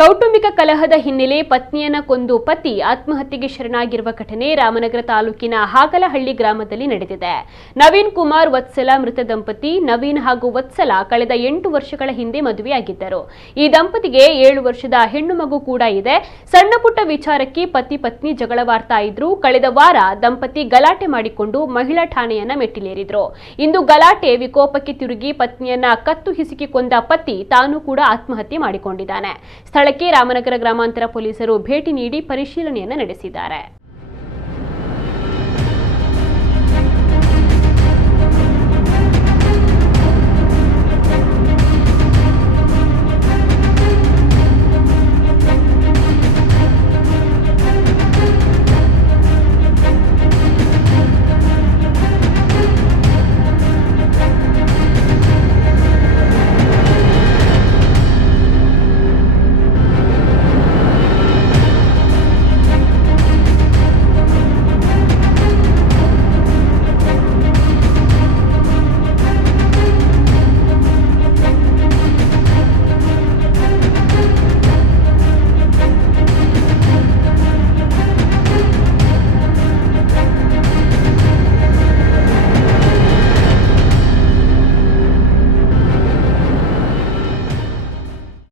ಕೌಟುಂಬಿಕ ಕಲಹದ ಹಿನ್ನೆಲೆ ಪತ್ನಿಯನ್ನ ಕೊಂದು ಪತಿ ಆತ್ಮಹತ್ಯೆಗೆ ಶರಣಾಗಿರುವ ಘಟನೆ ರಾಮನಗರ ತಾಲೂಕಿನ ಹಾಗಲಹಳ್ಳಿ ಗ್ರಾಮದಲ್ಲಿ ನಡೆದಿದೆ. ನವೀನ್ ಕುಮಾರ್ ವತ್ಸಲ ಮೃತ ದಂಪತಿ. ನವೀನ್ ಹಾಗೂ ವತ್ಸಲ ಕಳೆದ 8 ವರ್ಷಗಳ ಹಿಂದೆ ಮದುವೆಯಾಗಿದ್ದರು. ಈ ದಂಪತಿಗೆ 7 ವರ್ಷದ ಹೆಣ್ಣು ಮಗು ಕೂಡ ಇದೆ. ಸಣ್ಣ ಪುಟ್ಟ ವಿಚಾರಕ್ಕೆ ಪತಿ ಪತ್ನಿ ಜಗಳವಾಡ್ತಾ ಇದ್ರು. ಕಳೆದ ವಾರ ದಂಪತಿ ಗಲಾಟೆ ಮಾಡಿಕೊಂಡು ಮಹಿಳಾ ಠಾಣೆಯನ್ನ ಮೆಟ್ಟಿಲೇರಿದ್ರು. ಇಂದು ಗಲಾಟೆ ವಿಕೋಪಕ್ಕೆ ತಿರುಗಿ ಪತ್ನಿಯನ್ನ ಕತ್ತು ಹಿಸುಕಿ ಕೊಂದ ಪತಿ ತಾನು ಕೂಡ ಆತ್ಮಹತ್ಯೆ ಮಾಡಿಕೊಂಡಿದ್ದಾನೆ. ಸ್ಥಳಕ್ಕೆ ರಾಮನಗರ ಗ್ರಾಮಾಂತರ ಪೊಲೀಸರು ಭೇಟಿ ನೀಡಿ ಪರಿಶೀಲನೆಯನ್ನು ನಡೆಸಿದ್ದಾರೆ.